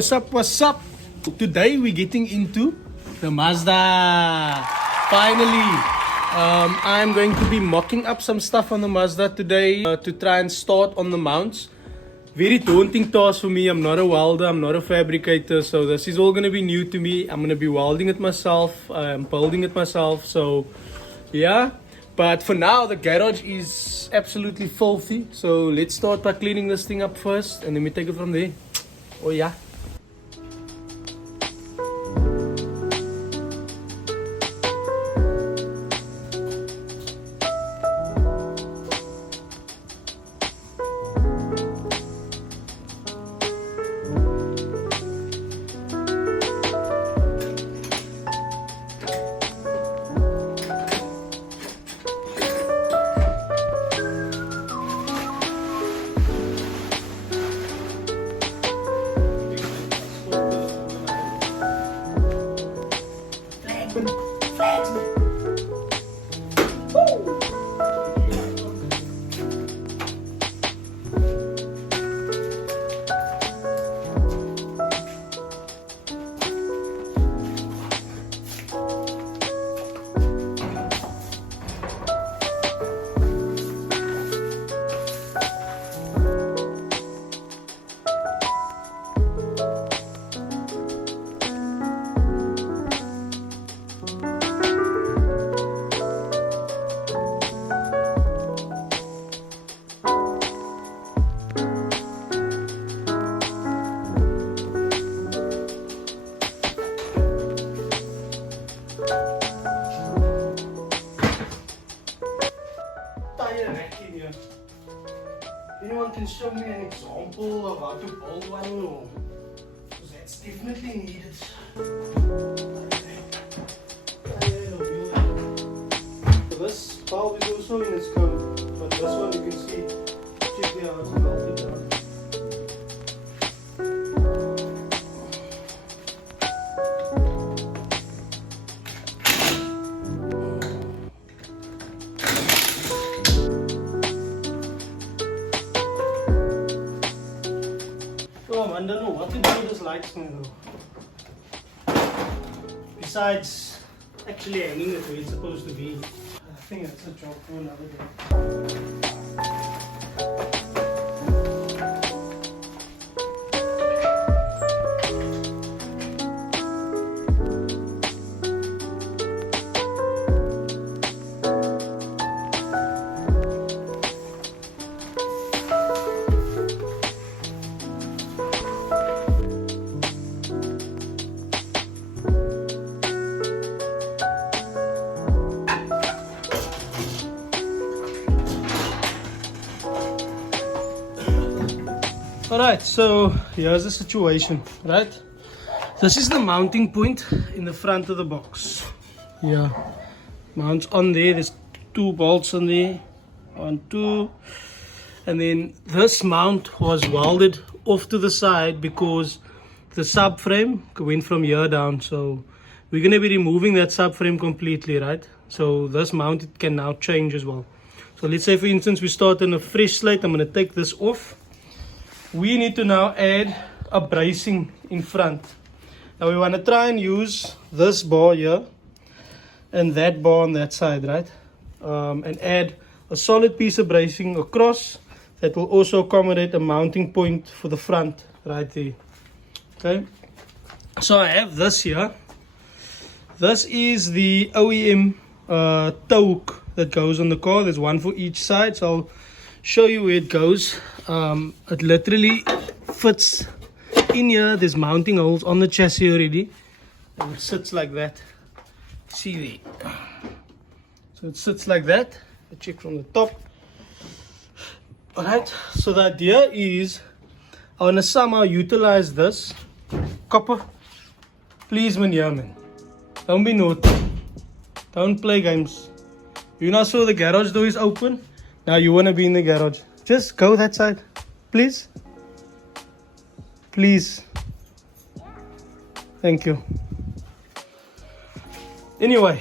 what's up, what's up? Today we're getting into the Mazda. Finally, I'm going to be mocking up some stuff on the Mazda today to try and start on the mounts. Very daunting task for me. I'm not a welder, I'm not a fabricator, so this is all going to be new to me. I'm going to be welding it myself, I'm building it myself, so yeah. But for now, the garage is absolutely filthy, so let's start by cleaning this thing up first and then we take it from there. Oh yeah. Anyone can show me an example of how to build one? Because that's definitely needed. This bulb is also in its code, but this one you can see, check here how to melt it down. I don't know what to do with this light thing though. Besides actually hanging it where it's supposed to be. I think that's a job for another day. Alright, so here's the situation, right? This is the mounting point in the front of the box. Yeah, mounts on there, there's two bolts on there, 1, 2, and then this mount was welded off to the side because the subframe went from here down, so we're going to be removing that subframe completely, right? So this mount it can now change as well. So let's say for instance we start on a fresh slate. I'm going to take this off. We need to now add a bracing in front. Now we want to try and use this bar here and that bar on that side, right? And add a solid piece of bracing across that will also accommodate a mounting point for the front right there. Okay, so I have this here. This is the OEM tow hook that goes on the car. There's one for each side, so I'll show you where it goes. It literally fits in here. There's mounting holes on the chassis already, and it sits like that. See there? So it sits like that. I check from the top. Alright, so the idea is I want to somehow utilize this copper. Please, man, yeah, man. Don't be naughty. Don't play games. You now saw the garage door is open. Now you want to be in the garage. Just go that side, please. Please. Thank you. Anyway,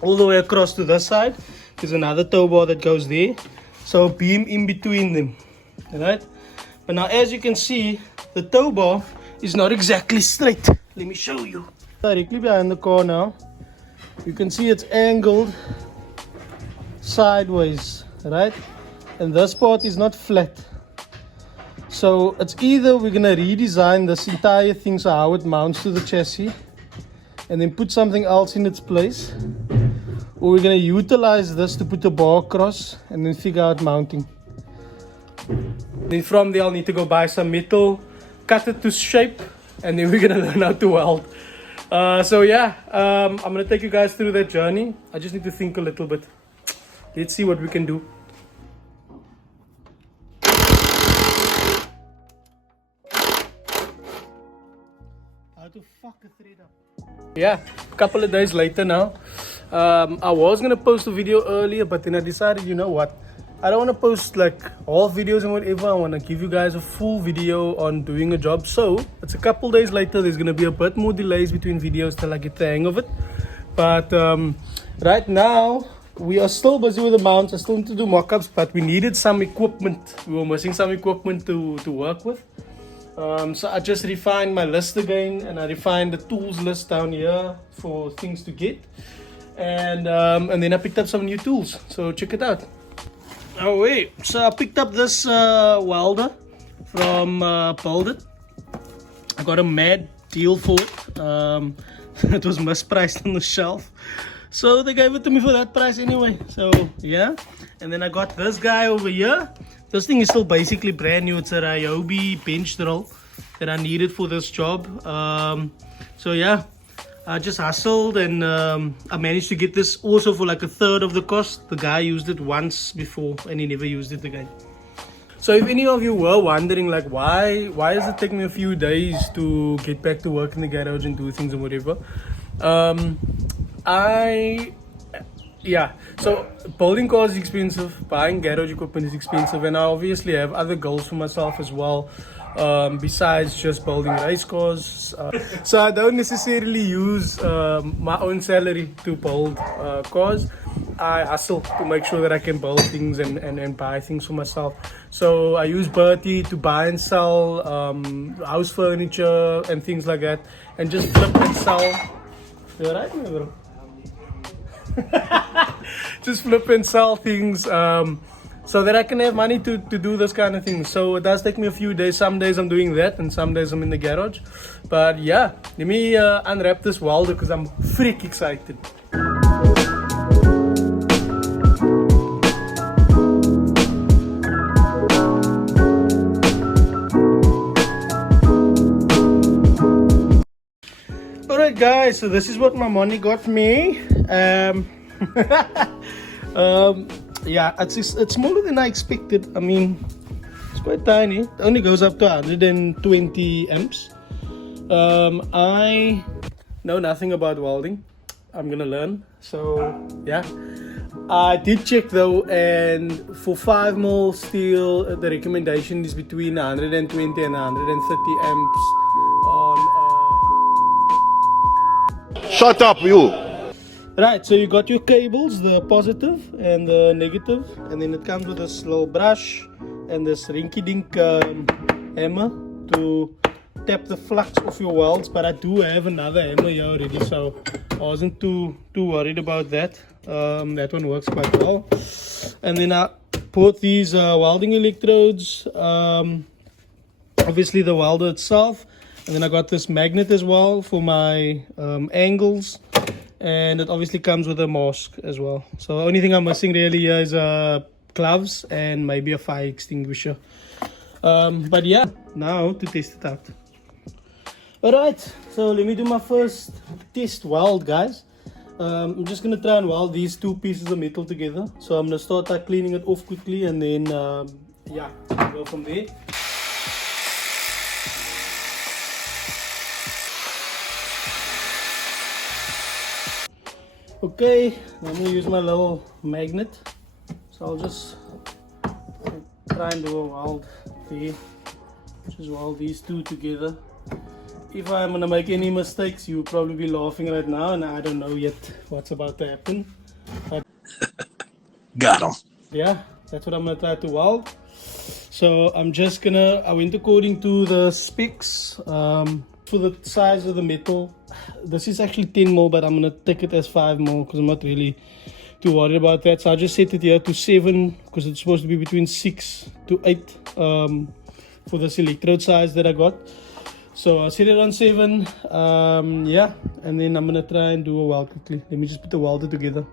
all the way across to this side, there's another tow bar that goes there. So beam in between them. Alright? But now as you can see, the tow bar is not exactly straight. Let me show you. Directly behind the car now, you can see it's angled sideways, right? And this part is not flat. So it's either we're gonna redesign this entire thing so how it mounts to the chassis and then put something else in its place, or we're gonna utilize this to put the bar across and then figure out mounting. Then from there I'll need to go buy some metal, cut it to shape, and then we're gonna learn how to weld. So yeah, I'm gonna take you guys through that journey. I just need to think a little bit. Let's see what we can do. How to fuck a thread up. Yeah, a couple of days later now. I was gonna post a video earlier, but then I decided, you know what, I don't want to post like all videos and whatever. I want to give you guys a full video on doing a job. So it's a couple days later. There's gonna be a bit more delays between videos till I get the hang of it. But right now we are still busy with the mounts. I still need to do mock-ups, but we needed some equipment. We were missing some equipment to work with. So I just refined my list again, and I refined the tools list down here for things to get, and then I picked up some new tools. So check it out. Oh wait, so I picked up this welder from Welding. I got a mad deal for it. It was mispriced on the shelf, so they gave it to me for that price anyway. So yeah, and then I got this guy over here. This thing is still basically brand new. It's a Ryobi bench drill that I needed for this job. So yeah, I just hustled, and I managed to get this also for like a third of the cost. The guy used it once before and he never used it again. So if any of you were wondering like why does it take me a few days to get back to work in the garage and do things and whatever, so building cars is expensive, buying garage equipment is expensive, and I obviously have other goals for myself as well, besides just building race cars. So I don't necessarily use my own salary to build cars. I hustle to make sure that I can build things and buy things for myself. So I use Bertie to buy and sell house furniture and things like that, and just flip and sell. You're right, my bro. Just flip and sell things so that I can have money to do this kind of thing. So it does take me a few days. Some days I'm doing that and some days I'm in the garage. But yeah, let me unwrap this welder because I'm freak excited. Alright guys, so this is what my money got me. Yeah, it's smaller than I expected. I mean, it's quite tiny. It only goes up to 120 amps. I know nothing about welding. I'm gonna learn. So yeah, I did check though, and for 5mm steel, the recommendation is between 120 and 130 amps on. Shut up, you! Right, so you got your cables, the positive and the negative, and then it comes with this little brush and this rinky-dink hammer to tap the flux of your welds. But I do have another hammer here already, so I wasn't too worried about that. That one works quite well. And then I put these welding electrodes, obviously the welder itself, and then I got this magnet as well for my angles. And it obviously comes with a mask as well. So the only thing I'm missing really here is gloves and maybe a fire extinguisher. But yeah, now to test it out. Alright, so let me do my first test weld, guys. I'm just going to try and weld these two pieces of metal together. So I'm going to start by cleaning it off quickly, and then yeah, go from there. Okay, I'm going to use my little magnet. So I'll just try and do a weld there. Just weld these two together. If I'm going to make any mistakes, you'll probably be laughing right now, and I don't know yet what's about to happen. But Got him. yeah, that's what I'm going to try to weld. So I went according to the specs. For the size of the metal, this is actually 10 mil, but I'm gonna take it as 5 mil because I'm not really too worried about that. So I just set it here to 7 because it's supposed to be between 6 to 8 for this electrode size that I got. So I set it on 7, yeah, and then I'm gonna try and do a weld quickly. Let me just put the welder together.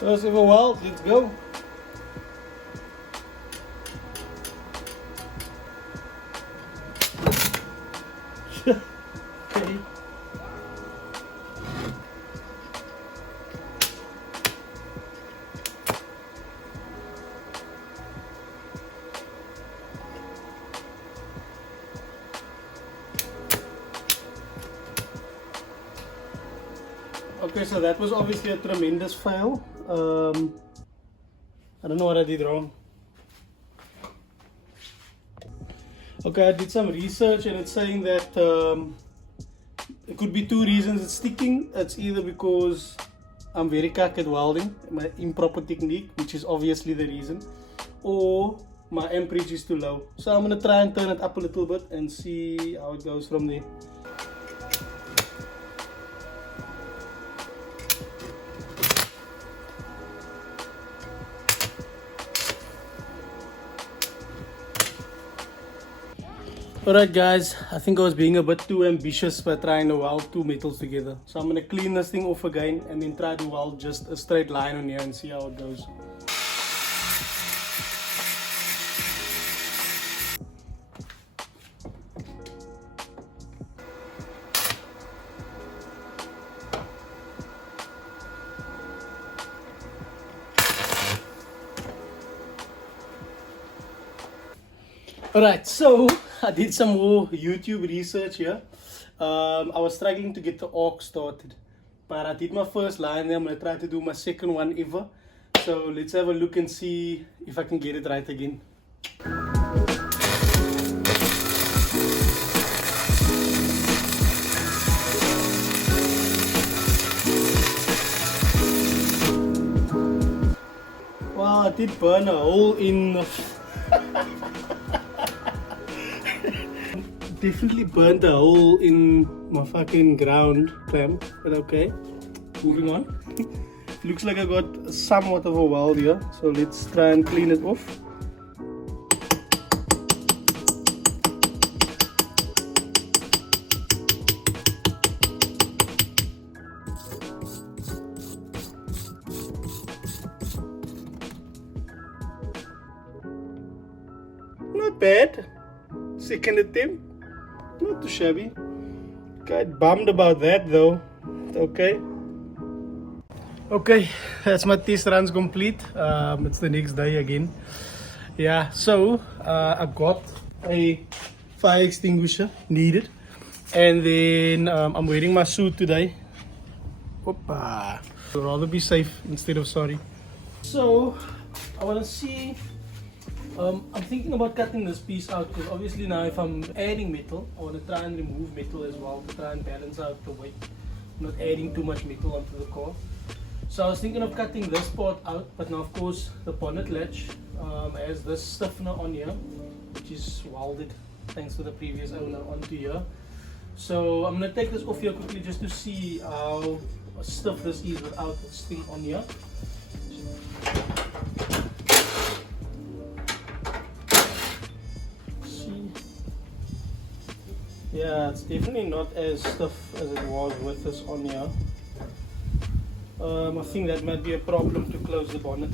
First ever weld, let's go. Okay. Okay, so that was obviously a tremendous fail. I don't know what I did wrong. Okay, I did some research and it's saying that it could be 2 reasons it's sticking. It's either because I'm very cack at welding, my improper technique, which is obviously the reason, or my amperage is too low. So I'm gonna try and turn it up a little bit and see how it goes from there. Alright guys, I think I was being a bit too ambitious by trying to weld 2 metals together. So I'm going to clean this thing off again and then try to weld just a straight line on here and see how it goes. Alright, so I did some more YouTube research here. I was struggling to get the arc started, but I did my first line there. I'm going to try to do my second one ever. So let's have a look and see if I can get it right again. Wow, I did burn a hole in the definitely burnt a hole in my fucking ground clamp, but okay, moving on. Looks like I got somewhat of a weld here, so let's try and clean it off. Not bad. Second attempt. Not too shabby. Quite bummed about that though. Okay. Okay, that's my test runs complete. It's the next day again. Yeah, so I got a fire extinguisher needed, and then I'm wearing my suit today. Opa. I'd rather be safe instead of sorry. So I want to see. I'm thinking about cutting this piece out because obviously now if I'm adding metal, I want to try and remove metal as well to try and balance out the weight, not adding too much metal onto the car. So I was thinking of cutting this part out, but now of course the bonnet latch has this stiffener on here, which is welded thanks to the previous owner onto here. So I'm going to take this off here quickly just to see how stiff this is without this thing on here. Yeah, it's definitely not as stiff as it was with this on here. I think that might be a problem to close the bonnet.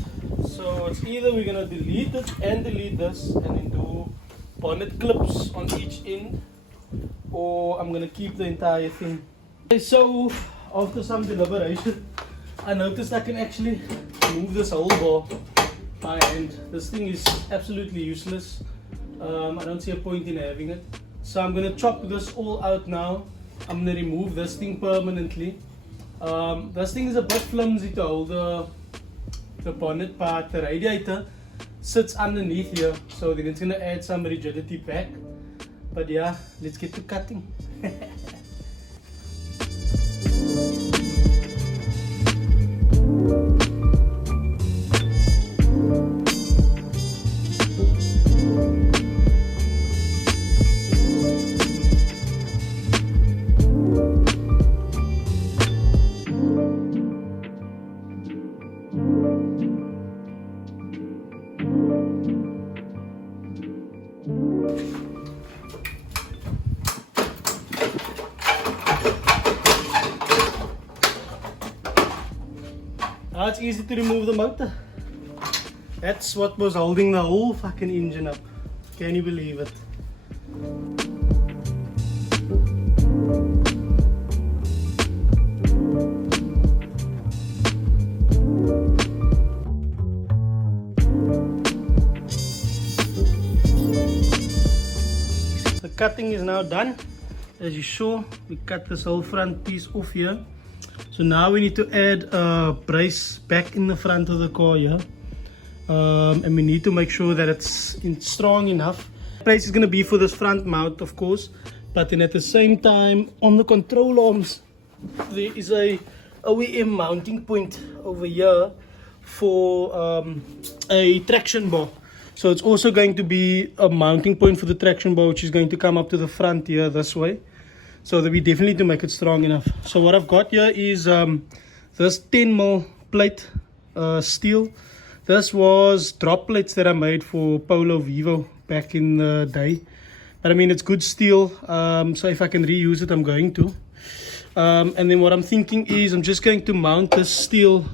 So it's either we're going to delete it and delete this and then do bonnet clips on each end, or I'm going to keep the entire thing. Okay, so after some deliberation, I noticed I can actually move this whole bar by hand. This thing is absolutely useless. I don't see a point in having it. So I'm going to chop this all out now. I'm going to remove this thing permanently. This thing is a bit flimsy to hold the bonnet part. The radiator sits underneath here, so then it's going to add some rigidity back. But yeah, let's get to cutting. Now it's easy to remove the motor. That's what was holding the whole fucking engine up. Can you believe it? The cutting is now done. As you saw, we cut this whole front piece off here. So now we need to add a brace back in the front of the car here. And we need to make sure that it's strong enough. The brace is going to be for this front mount, of course. But then at the same time, on the control arms, there is a OEM mounting point over here for a traction bar. So it's also going to be a mounting point for the traction bar, which is going to come up to the front here this way. So that we definitely need to make it strong enough. So what I've got here is this 10mm plate steel. This was drop plates that I made for Polo Vivo back in the day. But I mean, it's good steel. So if I can reuse it, I'm going to. And then what I'm thinking is I'm just going to mount this steel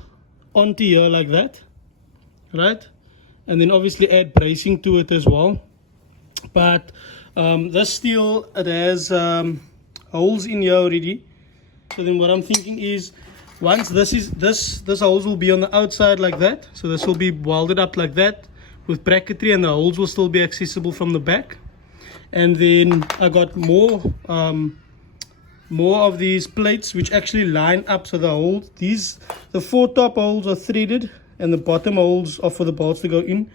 onto here like that. Right? And then obviously add bracing to it as well. But this steel, it has holes in here already. So then what I'm thinking is, once this holes will be on the outside like that. So this will be welded up like that with bracketry, and the holes will still be accessible from the back. And then I got more of these plates which actually line up. So the 4 top holes are threaded and the bottom holes are for the bolts to go in.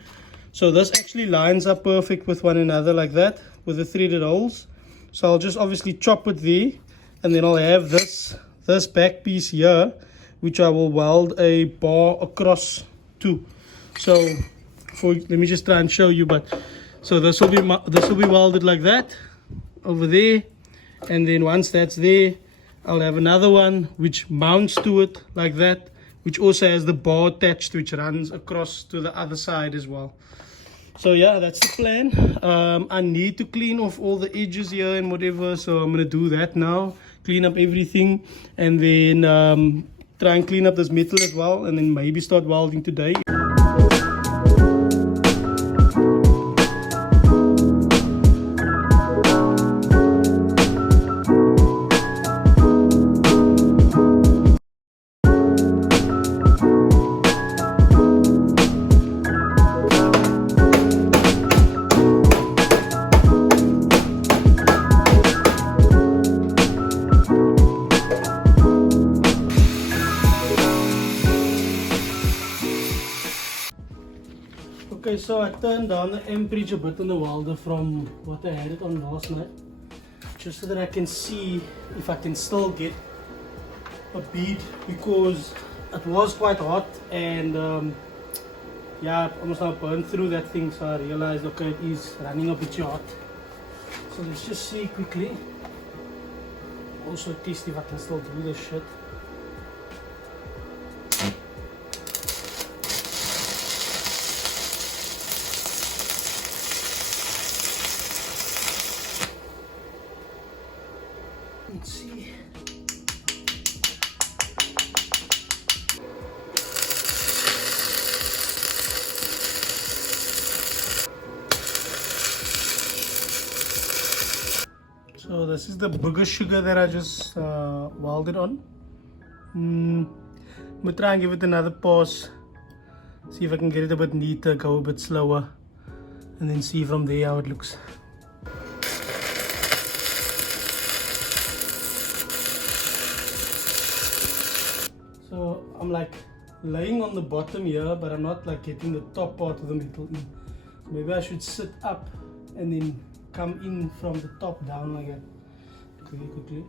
So this actually lines up perfect with one another like that with the threaded holes. So I'll just obviously chop it there, and then I'll have this back piece here, which I will weld a bar across to. So let me just try and show you. But so this will be welded like that over there, and then once that's there, I'll have another one which mounts to it like that, which also has the bar attached, which runs across to the other side as well. So yeah, that's the plan. I need to clean off all the edges here and whatever, so I'm gonna do that now, clean up everything, and then try and clean up this metal as well, and then maybe start welding today. Okay, so I turned down the amperage a bit on the welder from what I had it on last night, just so that I can see if I can still get a bead, because it was quite hot, and yeah, I almost now burned through that thing. So I realized, okay, it is running a bit hot. So let's just see quickly. Also test if I can still do this shit. Let's see. So this is the bigger sugar that I just welded on. I'm gonna try and give it another pass, see if I can get it a bit neater, go a bit slower, and then see from there how it looks. So I'm like laying on the bottom here, but I'm not like getting the top part of the metal in. So maybe I should sit up and then come in from the top down like that, Okay, quickly.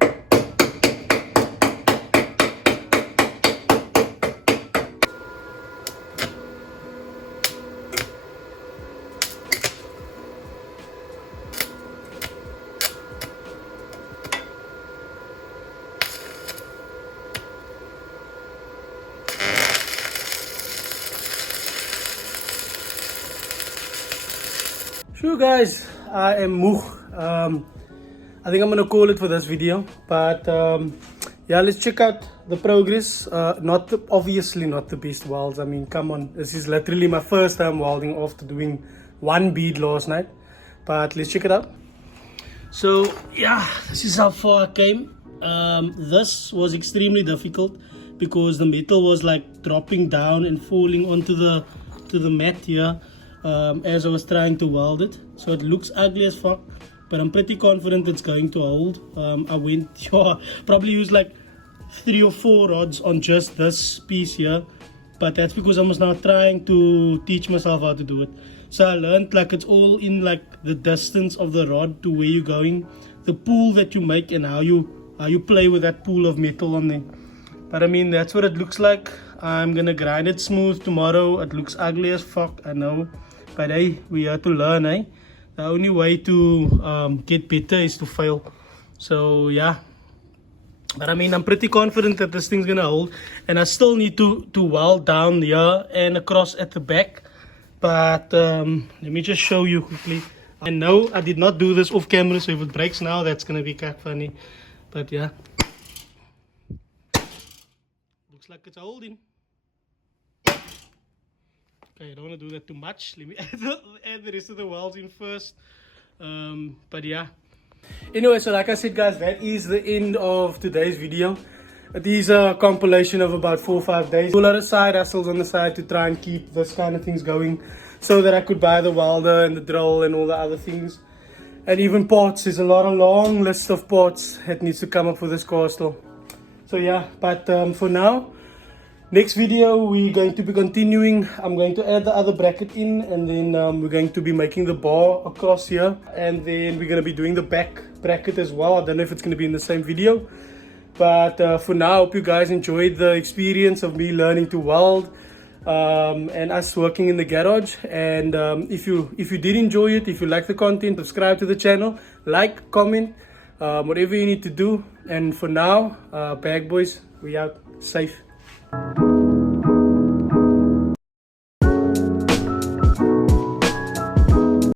Sure guys, I am moe. I think I'm gonna call it for this video, but yeah, let's check out the progress. Obviously not the best welds. I mean, come on, this is literally my first time welding after doing one bead last night, but let's check it out. So yeah, this is how far I came. This was extremely difficult because the metal was like dropping down and falling onto the mat here. As I was trying to weld it, so it looks ugly as fuck, but I'm pretty confident it's going to hold. I went probably used like 3 or 4 rods on just this piece here, but that's because I was now trying to teach myself how to do it. So I learned like it's all in like the distance of the rod to where you're going, the pool that you make, and how you play with that pool of metal on there. But I mean, that's what it looks like. I'm gonna grind it smooth tomorrow. It looks ugly as fuck, I know, but hey, we have to learn, eh? The only way to get better is to fail. So yeah, but I mean, I'm pretty confident that this thing's gonna hold, and I still need to weld down here and across at the back. But let me just show you quickly. I know I did not do this off camera, so if it breaks now, that's gonna be kind of funny. But yeah, looks like it's holding. Okay, I don't want to do that too much. Let me add the rest of the welds in first. But yeah. Anyway, so like I said, guys, that is the end of today's video. It is a compilation of about 4 or 5 days. A lot of side hustles on the side to try and keep this kind of things going, so that I could buy the welder and the drill and all the other things. And even parts. There's a long list of parts that needs to come up for this car still. So yeah, but for now, next video we're going to be continuing. I'm going to add the other bracket in, and then we're going to be making the bar across here, and then we're going to be doing the back bracket as well. I don't know if it's going to be in the same video, but for now, I hope you guys enjoyed the experience of me learning to weld and us working in the garage. And if you did enjoy it, if you like the content, subscribe to the channel, like, comment, whatever you need to do. And for now, bag boys, we out. Safe.